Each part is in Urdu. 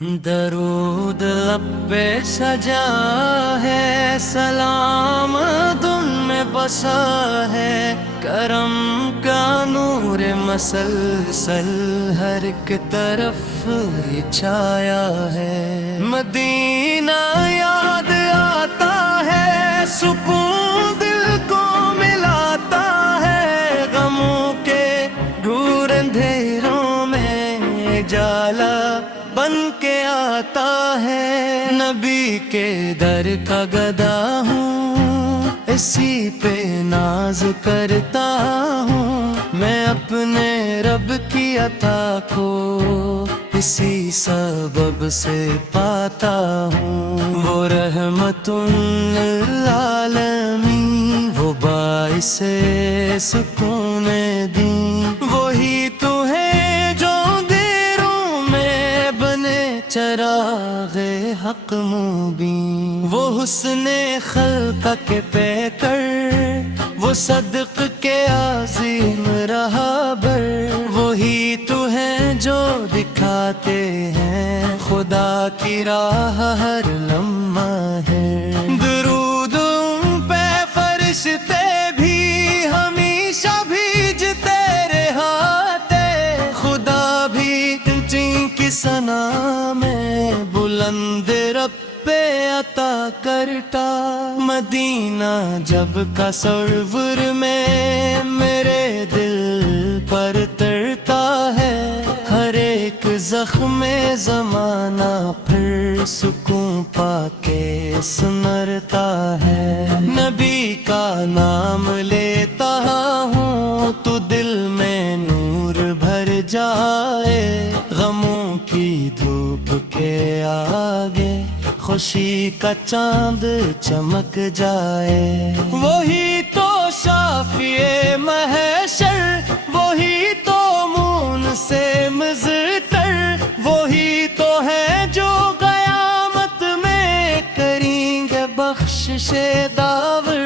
درود لب پہ سجا ہے، سلام دن میں بسا ہے، کرم کا نور مسلسل ہر ایک طرف یہ چھایا ہے۔ مدینہ یاد آتا ہے، سکون دل کو ملاتا ہے، غموں کے گور اندھیروں میں جالا بن کے آتا ہے۔ نبی کے در کا گدا ہوں، اسی پہ ناز کرتا ہوں، میں اپنے رب کی عطا کو اسی سبب سے پاتا ہوں۔ وہ رحمت للعالمین، وہ باعث سکون دین، وہی تو ہے چراغ حق مبین۔ وہ حسن خلق کے پیکر، وہ صدق کے عظیم رہبر، وہی تو ہیں جو دکھاتے ہیں خدا کی راہ ہر لمحہ ہے۔ درود ان پہ فرشتے بھی ہمیشہ بھیجتے رہتے، خدا بھی جن کی ثنا میں بلند رب پہ عطا کرتا۔ مدینہ جب کا سرور میں میرے دل پر ترتا ہے، ہر ایک زخم زمانہ پھر سکون پا کے سنرتا ہے۔ نبی کا نام لیتا ہوں تو دل میں نور بھر جائے، غموں کی دھوپ کے آگے خوشی کا چاند چمک جائے۔ وہی تو شافی محشر، وہی تو مون سے مزتر، وہی تو ہے جو قیامت میں کریں گے بخشش داور۔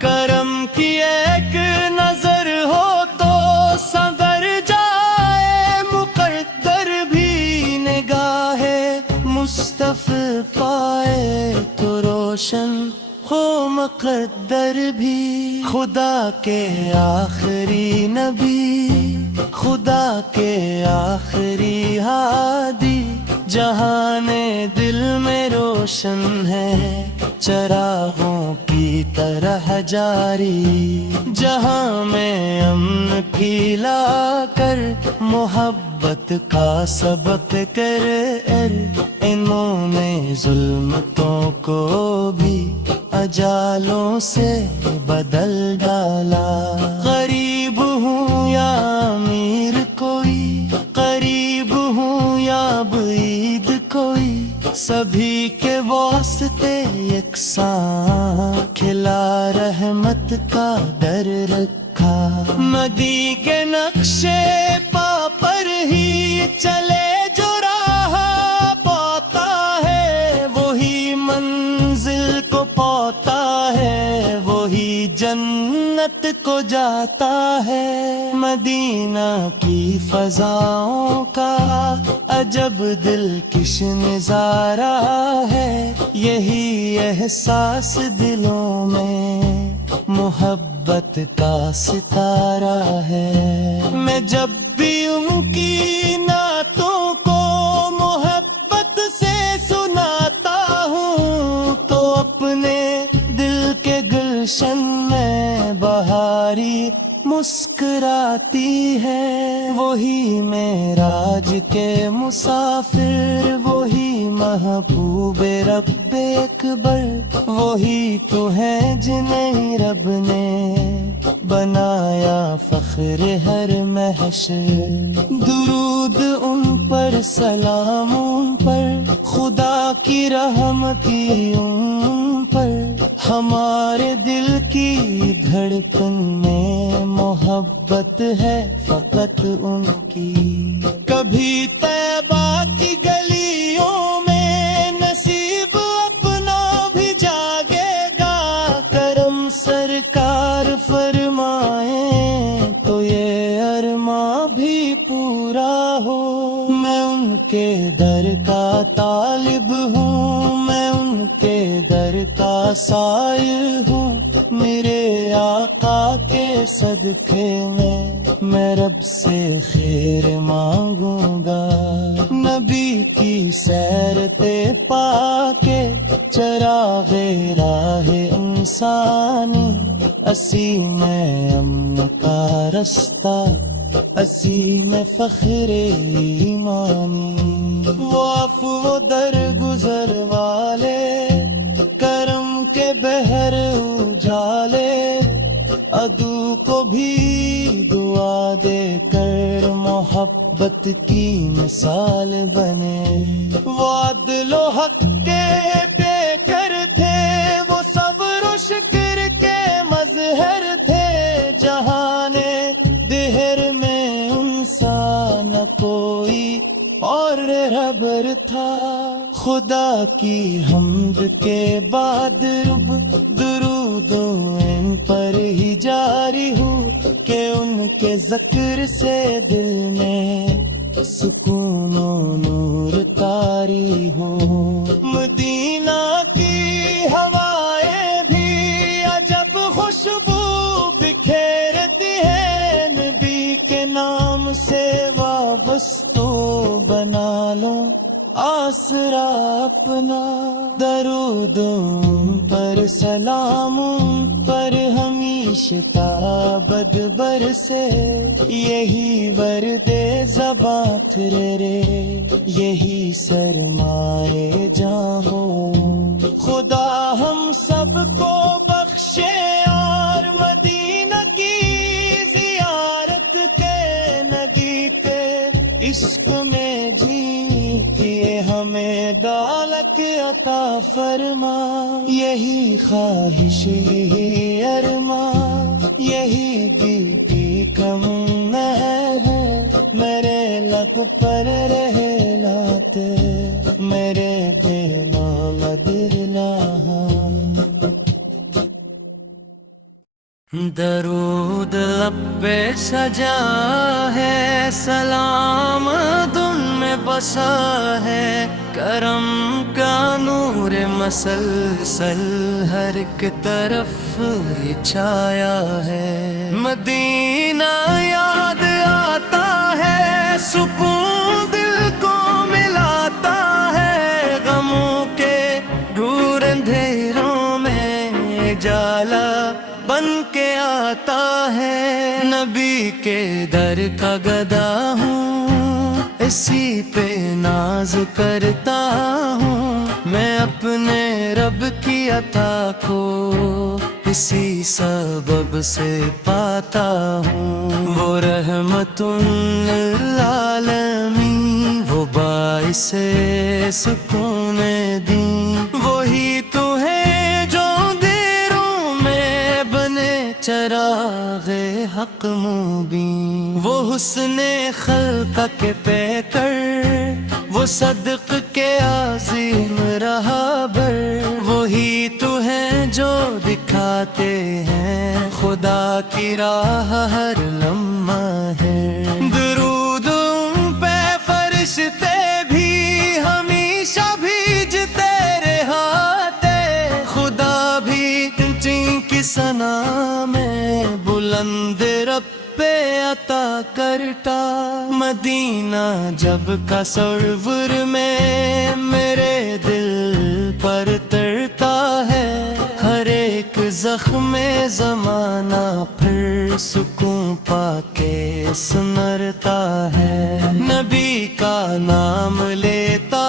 کرم کی ایک نظر ہو تو سنور جائے مقدر بھی، نگاہ مصطفی پائے تو روشن ہو مقدر بھی۔ خدا کے آخری نبی، خدا کے آخری ہادی، جہان دل میں روشن ہے چراغوں کی طرح جاری، جہاں میں امن پھیلا کر محبت کا سبق کر، انہوں نے ظلمتوں کو بھی اجالوں سے بدل ڈالا۔ غریب ہوں یا امیر کوئی، قریب ہوں یا بعید کوئی، سبھی کے واسطے یکساں کھلا رحمت کا در رکھا۔ مدی کے نقشے پا پر ہی چلے جو راہ پاتا ہے، وہی منزل کو پاتا ہے، وہی جنت کو جاتا ہے۔ مدینہ کی فضاؤں کا عجب دلکش نظارہ ہے، یہی احساس دلوں میں محبت کا ستارہ ہے۔ میں جب بھی ان کی نعتوں کو محبت سے سناتا ہوں تو اپنے دل کے گلشن میں بہاری مسکراتی ہے۔ وہی معراج کے مسافر، وہی محبوب رب اکبر، وہی تو ہیں جنہیں رب نے بنایا فخر ہر محشر۔ درود ان پر، سلام ان پر، خدا کی رحمتی ان پر، ہمارے دل کی دھڑکن میں محبت ہے فقط ان کی۔ کبھی طیبہ کی گلیوں میں نصیب اپنا بھی جاگے گا، کرم سرکار فرمائیں تو یہ ارماں بھی پورا ہو۔ میں ان کے در کا طالب ہوں، میں ان کے در کا سائل ہوں، میرے آقا کے صدقے میں رب سے خیر مانگوں گا، نبی کی سیرتے پا کے چراغ راہ انسانی، اسی میں امن کا رستہ، اسی میں فخر ایمانی، وہ عفو درگزر والے، کرم کے بحر اجالے، عدو کو بھی دعا دے کر محبت کی مثال بنے، وہ عدل و حق کے پیکر تھے، وہ صبر و شکر کے مظہر تھے، جہان دہر میں ان سا نہ کوئی اور رہبر تھا، خدا کی حمد کے بعد رب درود ان پر ہی جاری ہو، کہ ان کے ذکر سے دل میں سکون و نور طاری ہو، مدینہ کی ہوائیں بھی عجب خوشبو بکھیرتی ہے، نبی کے نام سے وابستہ بنا لو آسرا اپنا، درود پر سلام پر ہمیشہ تابد برسے، یہی ورد زباں رے، یہی سرمائے جاں ہو، خدا ہم سب کو بخشے اور مدینہ کی زیارت کے ندی پہ عشق میں جیتے ہمیں دولت عطا فرما، یہی خواہش یہی ارمان، یہی گیتی کم ہے، میرے لب پر رہے لاتے، میرے دلوں بدلا، درود لب پہ سجا ہے، سلام دن میں بسا ہے، کرم کا نور مسلسل ہر ایک طرف چھایا ہے، مدینہ یاد آتا ہے، سکون دل کو ملاتا ہے، غموں کے دور اندھیروں میں جالا بن کے آتا ہے، نبی کے در کا گدا ہوں، اسی پہ ناز کرتا ہوں، میں اپنے رب کی عطا کو اسی سبب سے پاتا ہوں، وہ رحمت للعالمین، وہ باعث سکون دین، وہی تو ہے جو چراغ حق مبین، وہ حسن خلق کے پیکر، وہ صدق کے عظیم رہبر، وہی تو ہیں جو دکھاتے ہیں خدا کی راہ ہر لمحہ ہے، درود ان پہ فرشتے بھی ہمیشہ بھیجتے رہتے، خدا بھی جن کی ثنا میں بلند رب پہ عطا کرتا، مدینہ جب کا سرور میں میرے دل پر ترتا ہے، ہر ایک زخم زمانہ پھر سکون پا کے سنرتا ہے، نبی کا نام لیتا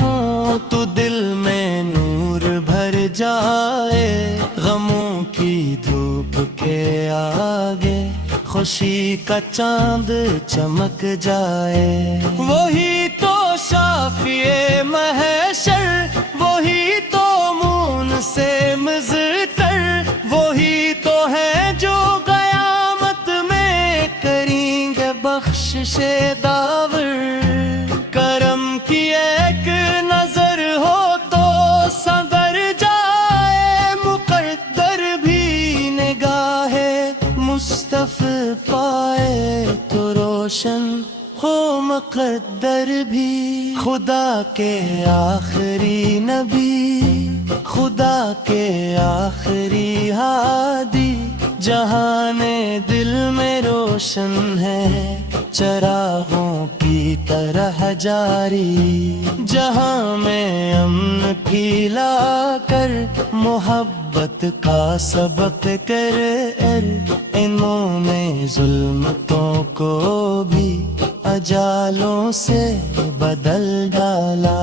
ہوں تو دل میں نور بھر جائے، غموں کی دھوپ کے آگے خوشی کا چاند چمک جائے، وہی تو شافی محشر، وہی تو مون سے مزتر، وہی تو ہے جو قیامت میں کریں گے بخشش داور، کرم کی ایک نظر ہو تو سنور جائے مقدر بھی، نگاہ مصطفی پائے تو روشن و مقدر بھی خدا کے آخری نبی، خدا کے آخری ہادی، جہان دل میں روشن ہے چراغوں کی طرح جاری، جہاں میں امن پھیلا کر محبت کا سبق کر انہوں نے ظلمتوں کو بھی اجالوں سے بدل ڈالا۔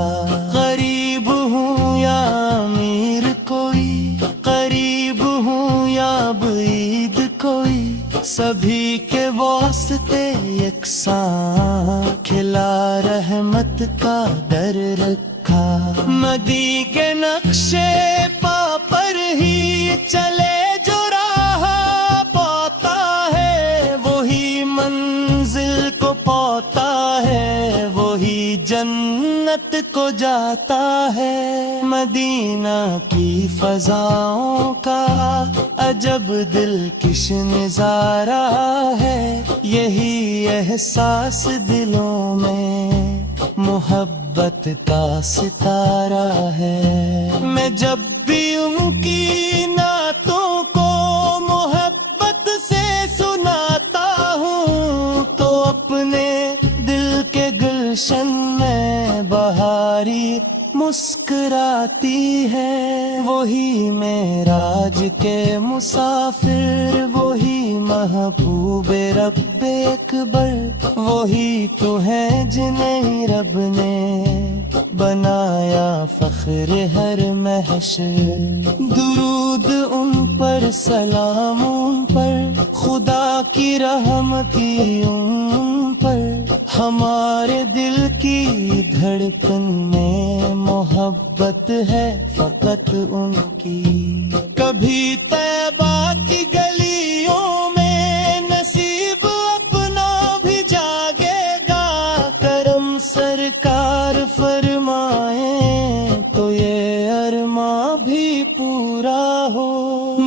غریب ہوں یا امیر کوئی، قریب ہوں یا بعید کوئی، سبھی کے واسطے یکساں کھلا رحمت کا در رکھا۔ مدی کے نقشے پا پر ہی چلے جو راہ پاتا ہے، وہی منزل کو پاتا ہے، وہی جنت کو جاتا ہے۔ مدینہ کی فضاؤں کا عجب دلکش نظارہ ہے، یہی احساس دلوں میں محبت کا ستارہ ہے۔ میں جب بھی ان کی نعتوں کو محبت سے سناتا ہوں تو اپنے دل کے گلشن میں بہاری مسکراتی ہے۔ وہی معراج کے مسافر، وہی محبوب رب اکبر، وہی تو ہے جنہیں رب نے بنایا فخر ہر محشر۔ درود ان پر، سلام ان پر، خدا کی رحمتی ان پر، ہمارے دل کی دھڑکن میں محبت ہے فقط ان کی۔ کبھی طیبہ کی گلیوں میں نصیب اپنا بھی جاگے گا، کرم سرکار فرمائیں تو یہ ارماں بھی پورا ہو۔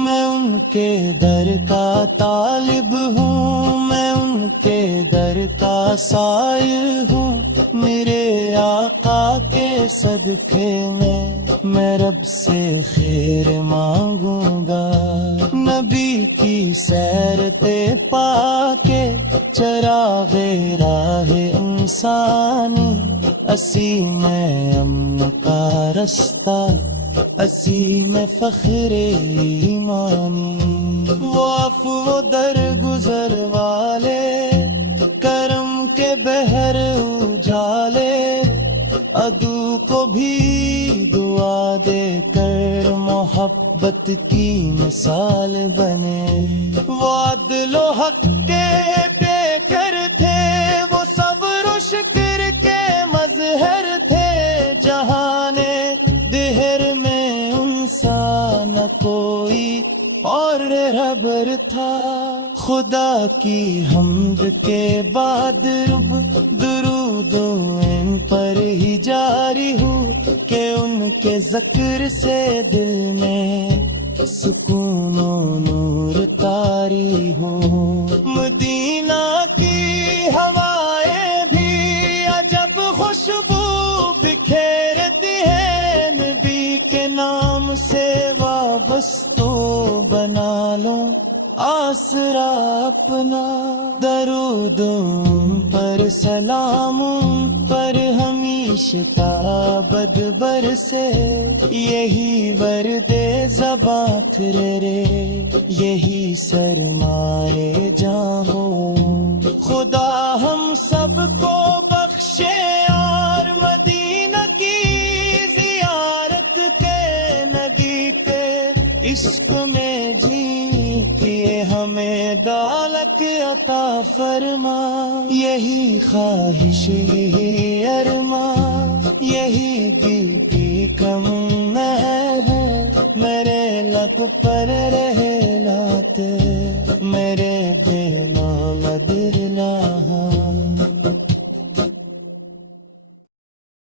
میں ان کے در کا طالب ہوں، میں ان کے در کا سائل ہوں، میرے آقا کے صدقے میں رب سے خیر مانگوں گا۔ نبی کی سیرتے پا کے چراغ راہ انسانی، اسی میں امن کا رستہ، اسی میں فخر ایمانی۔ وہ عفو درگزر والے، کرم کے بحر اجالے، عدو کو بھی دعا دے کر محبت کی مثال بنے۔ وہ عدل و حق کے پیکر تھے، وہ صبر و شکر کے مظہر تھے، جہان دہر میں ان سا نہ کوئی اور رہبر تھا۔ خدا کی حمد کے بعد رب درود ان پر ہی جاری ہو، کہ ان کے ذکر سے دل میں سکون و نور طاری ہو۔ مدینہ کی ہوائیں بھی عجب خوشبو بکھیرتی ہیں، نبی کے نام سے وابستہ بنا لو آسرا اپنا۔ درود پر، سلام پر، ہمیشہ تابد برسے، یہی ورد زباں رے، یہی سرمائے جاں ہو۔ خدا ہم سب کو بخشے اور مدینہ کی زیارت کے ندی پہ عشق میں جی کے ہمیں دولت عطا فرما۔ یہی خواہش، یہی ارمان، یہی دل کی تمنا ہے، میرے لب پر رہے لاتے میرے بے مولد